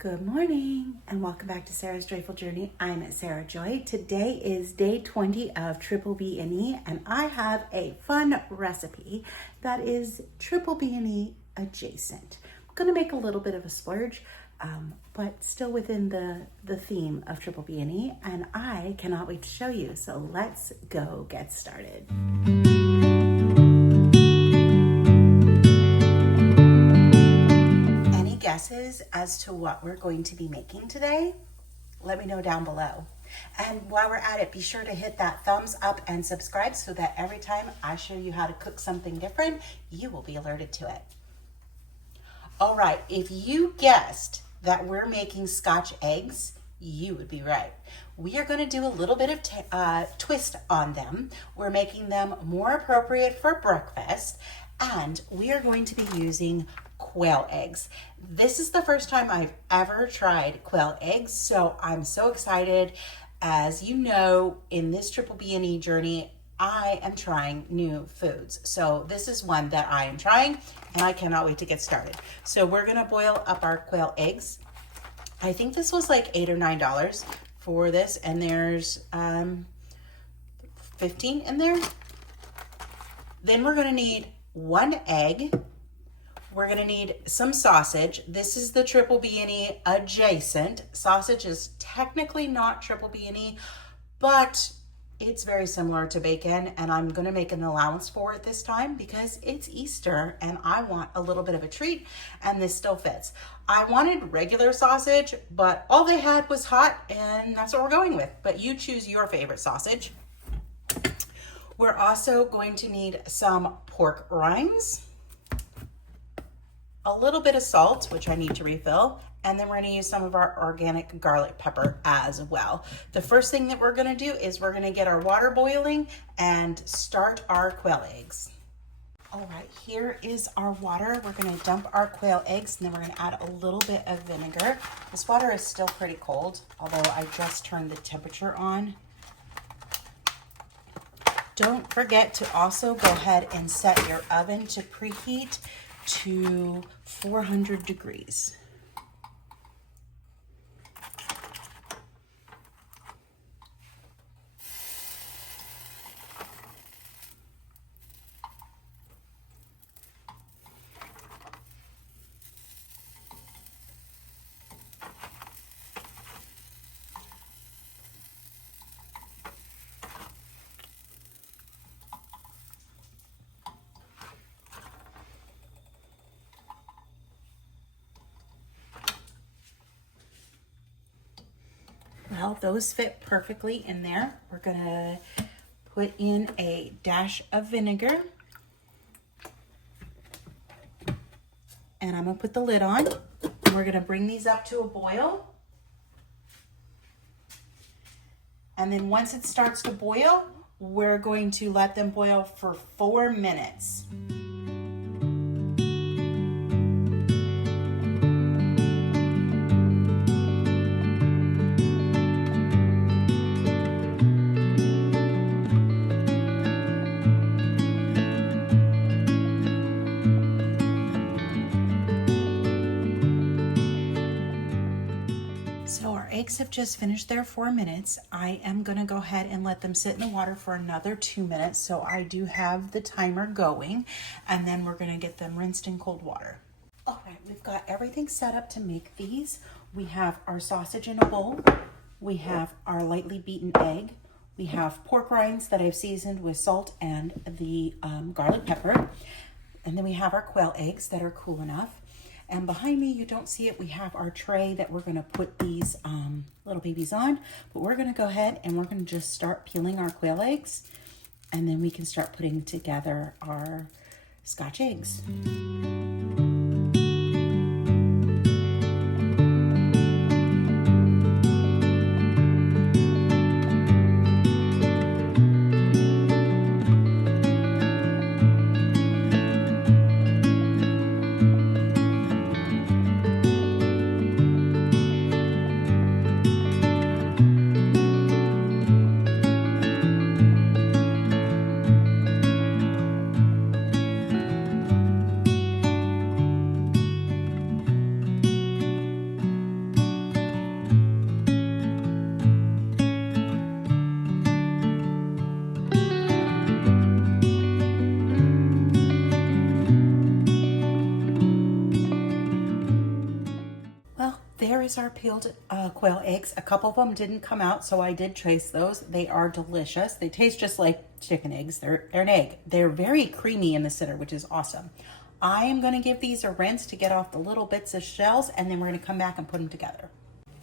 Good morning and welcome back to Sarah's Joyful Journey. I'm Sarah Joy. Today is day 20 of Triple B&E and I have a fun recipe that is Triple B&E adjacent. I'm going to make a little bit of a splurge, but still within the theme of Triple B&E, and I cannot wait to show you. So let's go get started. Guesses as to what we're going to be making today? Let me know down below. And while we're at it, be sure to hit that thumbs up and subscribe so that every time I show you how to cook something different, you will be alerted to it. All right, if you guessed that we're making Scotch eggs, you would be right. We are going to do a little bit of twist on them. We're making them more appropriate for breakfast, and we are going to be using quail eggs. This is the first time I've ever tried quail eggs, so I'm so excited. As you know, in this Triple B&E journey, I am trying new foods. So this is one that I am trying, and I cannot wait to get started. So we're gonna boil up our quail eggs. I think this was like $8 or $9 for this, and there's 15 in there. Then we're gonna need 1 egg. We're gonna need some sausage. This is the Triple B&E adjacent. Sausage is technically not Triple B&E, but it's very similar to bacon, and I'm gonna make an allowance for it this time because it's Easter and I want a little bit of a treat, and this still fits. I wanted regular sausage, but all they had was hot, and that's what we're going with. But you choose your favorite sausage. We're also going to need some pork rinds, a little bit of salt, which I need to refill, and then we're gonna use some of our organic garlic pepper as well. The first thing that we're gonna do is we're gonna get our water boiling and start our quail eggs. All right, here is our water. We're gonna dump our quail eggs, and then we're gonna add a little bit of vinegar. This water is still pretty cold, although I just turned the temperature on. Don't forget to also go ahead and set your oven to preheat to 400 degrees. Well, those fit perfectly in there. We're gonna put in a dash of vinegar. And I'm gonna put the lid on. And we're gonna bring these up to a boil. And then once it starts to boil, we're going to let them boil for 4 minutes. So our eggs have just finished their 4 minutes. I am gonna go ahead and let them sit in the water for another 2 minutes. So I do have the timer going, and then we're gonna get them rinsed in cold water. All right, we've got everything set up to make these. We have our sausage in a bowl. We have our lightly beaten egg. We have pork rinds that I've seasoned with salt and the garlic pepper. And then we have our quail eggs that are cool enough. And behind me, you don't see it, we have our tray that we're gonna put these little babies on, but we're gonna go ahead and we're gonna just start peeling our quail eggs, and then we can start putting together our Scotch eggs. There is our peeled quail eggs. A couple of them didn't come out, so I did trace those. They are delicious. They taste just like chicken eggs. They're an egg. They're very creamy in the center, which is awesome. I am going to give these a rinse to get off the little bits of shells, and then we're going to come back and put them together.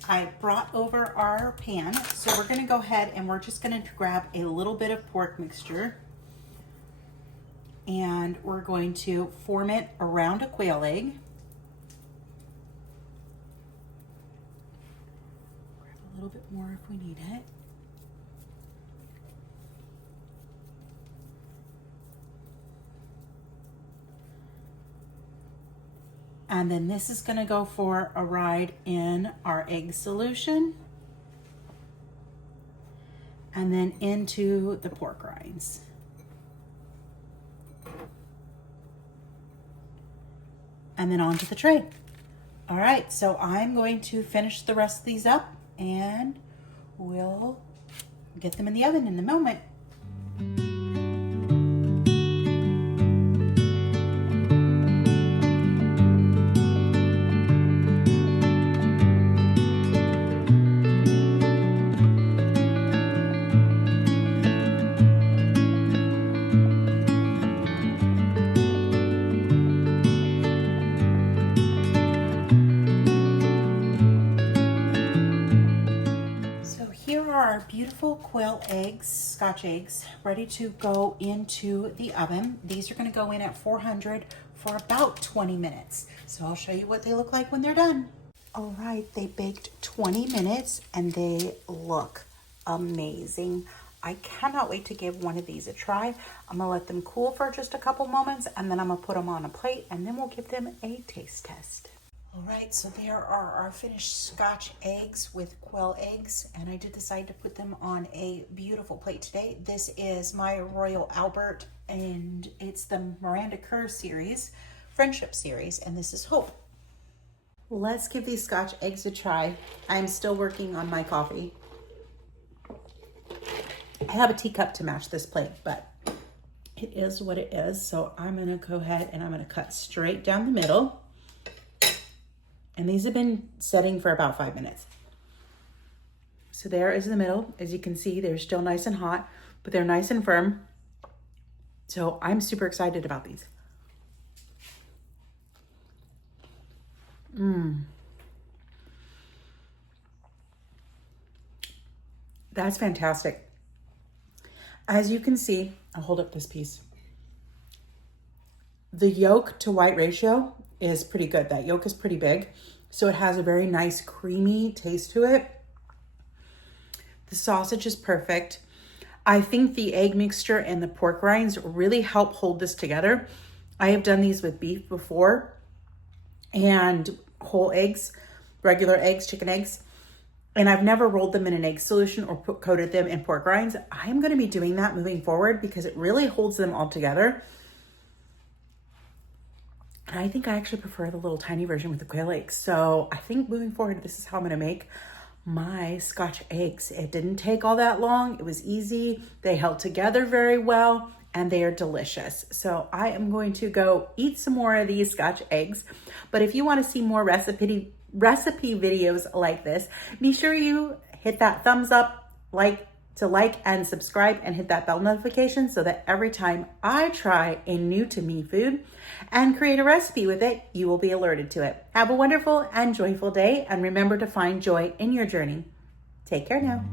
I brought over our pan, so we're going to go ahead and we're just going to grab a little bit of pork mixture, and we're going to form it around a quail egg. Grab a little bit more if we need it. And then this is going to go for a ride in our egg solution. And then into the pork rinds. And then onto the tray. All right, so I'm going to finish the rest of these up and we'll get them in the oven in a moment. Our beautiful quail eggs, Scotch eggs, ready to go into the oven. These are going to go in at 400 for about 20 minutes. So I'll show you what they look like when they're done. All right, they baked 20 minutes and they look amazing. I cannot wait to give one of these a try. I'm gonna let them cool for just a couple moments and then I'm gonna put them on a plate and then we'll give them a taste test. All right, so there are our finished Scotch eggs with quail eggs, and I did decide to put them on a beautiful plate today. This is my Royal Albert, and it's the Miranda Kerr series, Friendship series, and this is Hope. Let's give these Scotch eggs a try. I'm still working on my coffee. I have a teacup to match this plate, but it is what it is. So I'm gonna go ahead and I'm gonna cut straight down the middle. And these have been setting for about 5 minutes. So there is the middle. As you can see, they're still nice and hot, but they're nice and firm. So I'm super excited about these. That's fantastic. As you can see, I'll hold up this piece. The yolk to white ratio is pretty good. That yolk is pretty big, so it has a very nice creamy taste to it. The sausage is perfect. I think the egg mixture and the pork rinds really help hold this together. I have done these with beef before and whole eggs, regular eggs, chicken eggs, and I've never rolled them in an egg solution or coated them in pork rinds. I am going to be doing that moving forward because it really holds them all together. And I think I actually prefer the little tiny version with the quail eggs. So I think moving forward, this is how I'm gonna make my Scotch eggs. It didn't take all that long. It was easy. They held together very well and they are delicious. So I am going to go eat some more of these Scotch eggs. But if you wanna see more recipe videos like this, be sure you hit that thumbs up, like and subscribe and hit that bell notification so that every time I try a new to me food and create a recipe with it, you will be alerted to it. Have a wonderful and joyful day, and remember to find joy in your journey. Take care now.